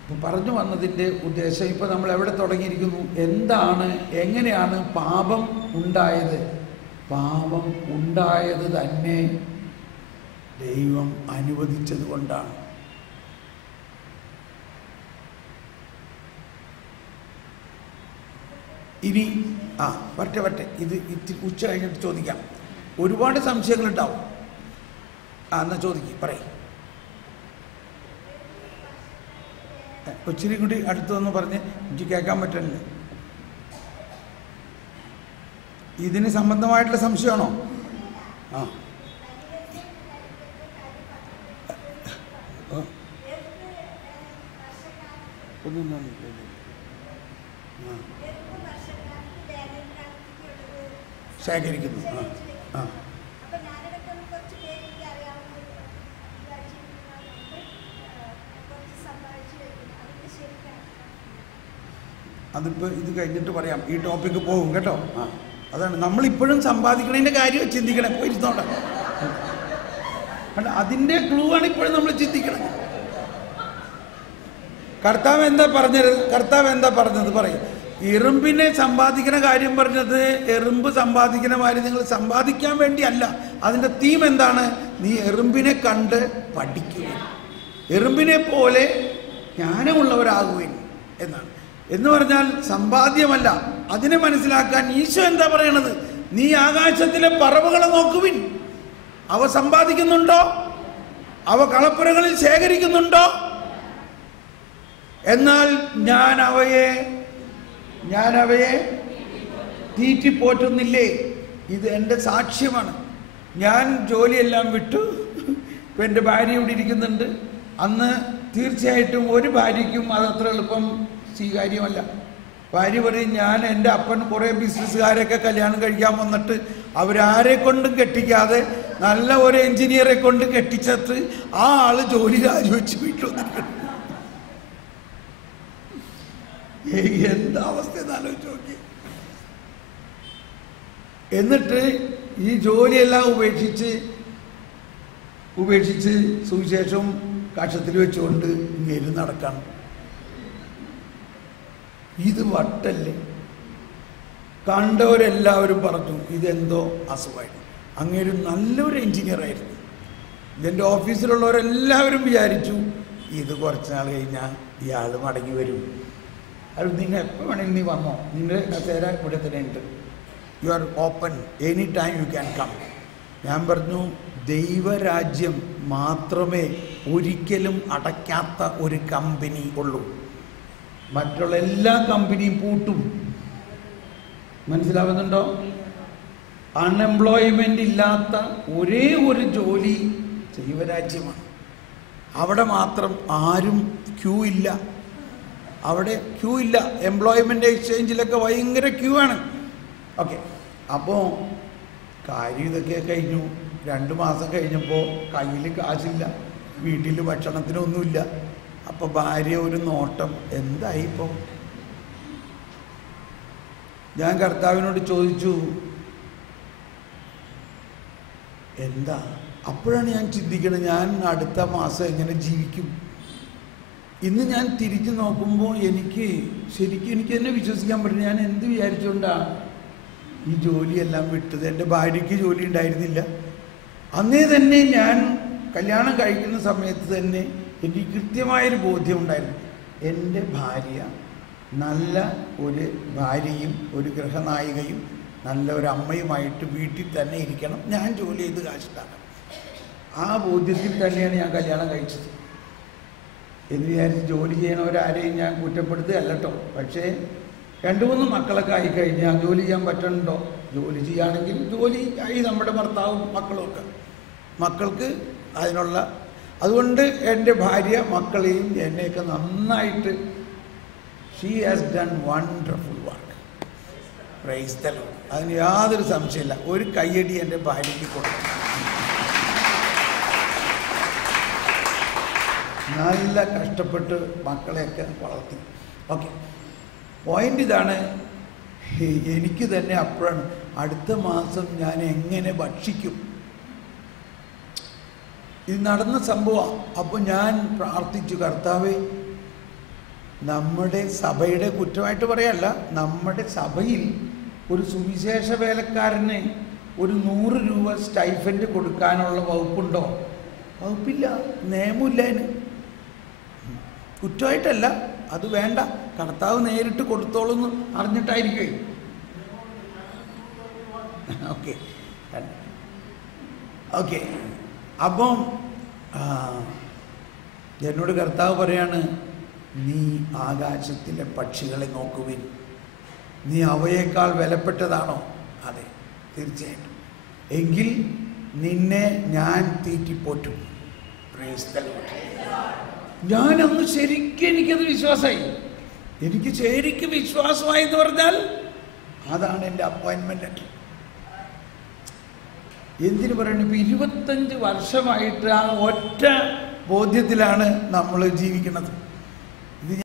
ഇപ്പം പറഞ്ഞു വന്നതിൻ്റെ ഉദ്ദേശം, ഇപ്പം നമ്മൾ എവിടെ തുടങ്ങിയിരിക്കുന്നു? എന്താണ്, എങ്ങനെയാണ് പാപം ഉണ്ടായത്? പാപം ഉണ്ടായത് തന്നെ ദൈവം അനുവദിച്ചത് കൊണ്ടാണ്. ഇനി വരട്ടെ, ഇത് ഇത്തിരി ഉച്ച കഴിഞ്ഞിട്ട് ചോദിക്കാം. ഒരുപാട് സംശയങ്ങളുണ്ടാവും. എന്നാ ചോദിക്കും, പറയും. ഒച്ചിരി കൂടി അടുത്തൊന്ന് പറഞ്ഞ് എനിക്ക് കേൾക്കാൻ പറ്റുന്നില്ല. ഇതിന് സംബന്ധമായിട്ടുള്ള സംശയമാണോ? ശേഖരിക്കുന്നു. അതിപ്പോൾ ഇത് കഴിഞ്ഞിട്ട് പറയാം. ഈ ടോപ്പിക്ക് പോകും കേട്ടോ. അതാണ് നമ്മളിപ്പോഴും സമ്പാദിക്കണതിൻ്റെ കാര്യം ചിന്തിക്കണം. പോയിരുന്നോട്ടെ, അതിൻ്റെ ക്ലൂ ആണ് ഇപ്പോഴും നമ്മൾ ചിന്തിക്കണം. കർത്താവ് എന്താ പറഞ്ഞത്? പറയും. എറുമ്പിനെ സമ്പാദിക്കുന്ന കാര്യം പറഞ്ഞത്, എറുമ്പ് സമ്പാദിക്കുന്ന കാര്യം നിങ്ങൾ സമ്പാദിക്കാൻ വേണ്ടിയല്ല. അതിൻ്റെ തീം എന്താണ്? നീ എറുമ്പിനെ കണ്ട് പഠിക്കുക, എറുമ്പിനെ പോലെ ജ്ഞാനമുള്ളവരാകുവിൻ എന്നാണ്. എന്ന് പറഞ്ഞാൽ സമ്പാദ്യമല്ല. അതിനെ മനസ്സിലാക്കാൻ ഈശോ എന്താ പറയണത്? നീ ആകാശത്തിലെ പറവുകളെ നോക്കുവിൻ. അവ സമ്പാദിക്കുന്നുണ്ടോ? അവ കളപ്പുരകളിൽ ശേഖരിക്കുന്നുണ്ടോ? എന്നാൽ ഞാൻ അവയെ തീറ്റിപ്പോറ്റുന്നില്ലേ? ഇത് എൻ്റെ സാക്ഷ്യമാണ്. ഞാൻ ജോലിയെല്ലാം വിട്ടു, ഇപ്പം എൻ്റെ ഭാര്യ ഇവിടെ ഇരിക്കുന്നുണ്ട്. അന്ന് തീർച്ചയായിട്ടും ഒരു ഭാര്യയ്ക്കും അതത്ര എളുപ്പം സ്വീകാര്യമല്ല. ഭാര്യ പറയും, ഞാൻ എൻ്റെ അപ്പൻ കുറേ ബിസിനസ്സുകാരൊക്കെ കല്യാണം കഴിക്കാൻ വന്നിട്ട് അവരാരെ കൊണ്ടും കെട്ടിക്കാതെ നല്ല ഒരു എഞ്ചിനീയറെ കൊണ്ട് കെട്ടിച്ചിട്ട് ആ ആള് ജോലി രാജിവെച്ച് വീട്ടിൽ വന്നിട്ടുണ്ട്. എന്താ അവസ്ഥ എന്നാലോചിച്ച് നോക്കി. എന്നിട്ട് ഈ ജോലിയെല്ലാം ഉപേക്ഷിച്ച് സുവിശേഷവും കക്ഷത്തിൽ വെച്ചുകൊണ്ട് ഇങ്ങനെ നടക്കണം. ഇത് വട്ടല്ലേ? കണ്ടവരെല്ലാവരും പറഞ്ഞു ഇതെന്തോ അസുഖമായിരുന്നു. അങ്ങേരു നല്ലൊരു എഞ്ചിനീയറായിരുന്നു. ഇതെൻ്റെ ഓഫീസിലുള്ളവരെല്ലാവരും വിചാരിച്ചു ഇത് കുറച്ച് നാൾ കഴിഞ്ഞാൽ ഇയാൾ മടങ്ങി വരും. അത് നിങ്ങൾ എപ്പോൾ വേണമെങ്കിൽ നീ വന്നോ, നിങ്ങളുടെ കസേര ഇവിടെ തന്നെ ഉണ്ട്, you are open, any time you can come. ഞാൻ പറഞ്ഞു, ദൈവരാജ്യം മാത്രമേ ഒരിക്കലും അടയ്ക്കാത്ത ഒരു കമ്പനി ഉള്ളൂ. മറ്റുള്ള എല്ലാ കമ്പനിയും പൂട്ടും. മനസ്സിലാവുന്നുണ്ടോ? അൺഎംപ്ലോയ്മെൻ്റ് ഇല്ലാത്ത ഒരേ ഒരു ജോലി ദൈവരാജ്യമാണ്. അവിടെ മാത്രം ആരും ക്യൂ ഇല്ല. അവിടെ ക്യൂ ഇല്ല. എംപ്ലോയ്മെൻ്റ് എക്സ്ചേഞ്ചിലൊക്കെ ഭയങ്കര ക്യൂ ആണ്. ഓക്കെ, അപ്പോൾ കാര്യം ഇതൊക്കെ കഴിഞ്ഞു. 2 മാസം കഴിഞ്ഞപ്പോൾ കയ്യിൽ കാശില്ല, വീട്ടിൽ ഭക്ഷണത്തിനൊന്നുമില്ല. അപ്പോൾ ഭാര്യ ഒരു നോട്ടം, എന്തായി ഇപ്പോൾ? ഞാൻ കർത്താവിനോട് ചോദിച്ചു എന്താ. അപ്പോഴാണ് ഞാൻ ചിന്തിക്കുന്നത്, ഞാൻ അടുത്ത മാസം എങ്ങനെ ജീവിക്കും. ഇന്ന് ഞാൻ തിരിച്ചു നോക്കുമ്പോൾ എനിക്ക് ശരിക്കും തന്നെ വിശ്വസിക്കാൻ പറ്റില്ല. ഞാൻ എന്ത് വിചാരിച്ചുകൊണ്ടാണ് ഈ ജോലിയെല്ലാം വിട്ടത്. എൻ്റെ ഭാര്യയ്ക്ക് ജോലി ഉണ്ടായിരുന്നില്ല. അന്നേ തന്നെ ഞാൻ കല്യാണം കഴിക്കുന്ന സമയത്ത് തന്നെ എനിക്ക് കൃത്യമായൊരു ബോധ്യമുണ്ടായിരുന്നു, എൻ്റെ ഭാര്യ നല്ല ഒരു ഭാര്യയും ഒരു ഗൃഹനായികയും നല്ല ഒരു അമ്മയുമായിട്ട് വീട്ടിൽ തന്നെ ഇരിക്കണം, ഞാൻ ജോലി ചെയ്ത് കാശുണ്ടാക്കണം. ആ ബോധ്യത്തിൽ തന്നെയാണ് ഞാൻ കല്യാണം കഴിച്ചത്. എന്ന് വിചാരിച്ച് ജോലി ചെയ്യണവരാരെയും ഞാൻ കുറ്റപ്പെടുത്തുകയല്ല കേട്ടോ. പക്ഷേ 2-3 മക്കളൊക്കെ ആയിക്കഴിഞ്ഞാൽ ജോലി ചെയ്യാൻ പറ്റണുണ്ടോ? ജോലി ചെയ്യുകയാണെങ്കിൽ ജോലി ആയി നമ്മുടെ ഭർത്താവും മക്കളുമൊക്കെ, മക്കൾക്ക് അതിനുള്ള. അതുകൊണ്ട് എൻ്റെ ഭാര്യ മക്കളെയും എന്നെയൊക്കെ നന്നായിട്ട് she has done wonderful work. Praise the Lord. അതിന് യാതൊരു സംശയമില്ല. ഒരു കയ്യടി എൻ്റെ ഭാര്യയ്ക്ക് കൊടുക്കണം. നല്ല കഷ്ടപ്പെട്ട് മക്കളെയൊക്കെ വളർത്തി. ഓക്കെ, പോയിൻ്റ് ഇതാണ്. എനിക്ക് തന്നെ അപ്പോഴാണ് അടുത്ത മാസം ഞാൻ എങ്ങനെ ഭക്ഷിക്കും, ഇത് നടന്ന സംഭവമാണ്. അപ്പോൾ ഞാൻ പ്രാർത്ഥിച്ചു, കർത്താവേ, നമ്മുടെ സഭയുടെ കുറ്റമായിട്ട് പറയല്ല, നമ്മുടെ സഭയിൽ ഒരു സുവിശേഷ വേലക്കാരന് ഒരു 100 രൂപ സ്റ്റൈഫൻഡ് കൊടുക്കാനുള്ള വകുപ്പുണ്ടോ? വകുപ്പില്ല, നിയമമില്ല. അതിന് കുറ്റമായിട്ടല്ല, അത് വേണ്ട, കർത്താവ് നേരിട്ട് കൊടുത്തോളൂന്ന് അറിഞ്ഞിട്ടായിരിക്കും. ഓക്കെ ഓക്കെ അപ്പം എന്നോട് കർത്താവ് പറയാണ്, നീ ആകാശത്തിലെ പക്ഷികളെ നോക്കുവിൻ, നീ അവയേക്കാൾ വിലപ്പെട്ടതാണോ? അതെ, തീർച്ചയായിട്ടും. എങ്കിൽ നിന്നെ ഞാൻ തീറ്റിപ്പോറ്റും. Praise the Lord. ഞാനന്ന് ശരിക്കും എനിക്കത് വിശ്വാസമായി. എനിക്ക് ശരിക്കും വിശ്വാസമായി എന്ന് പറഞ്ഞാൽ അതാണ് എൻ്റെ അപ്പോയിൻമെൻ്റ് ലെറ്റർ. എന്തിനു പറയണം, ഇപ്പം 25 വർഷമായിട്ട് ആ ഒറ്റ ബോധ്യത്തിലാണ് നമ്മൾ ജീവിക്കുന്നത്.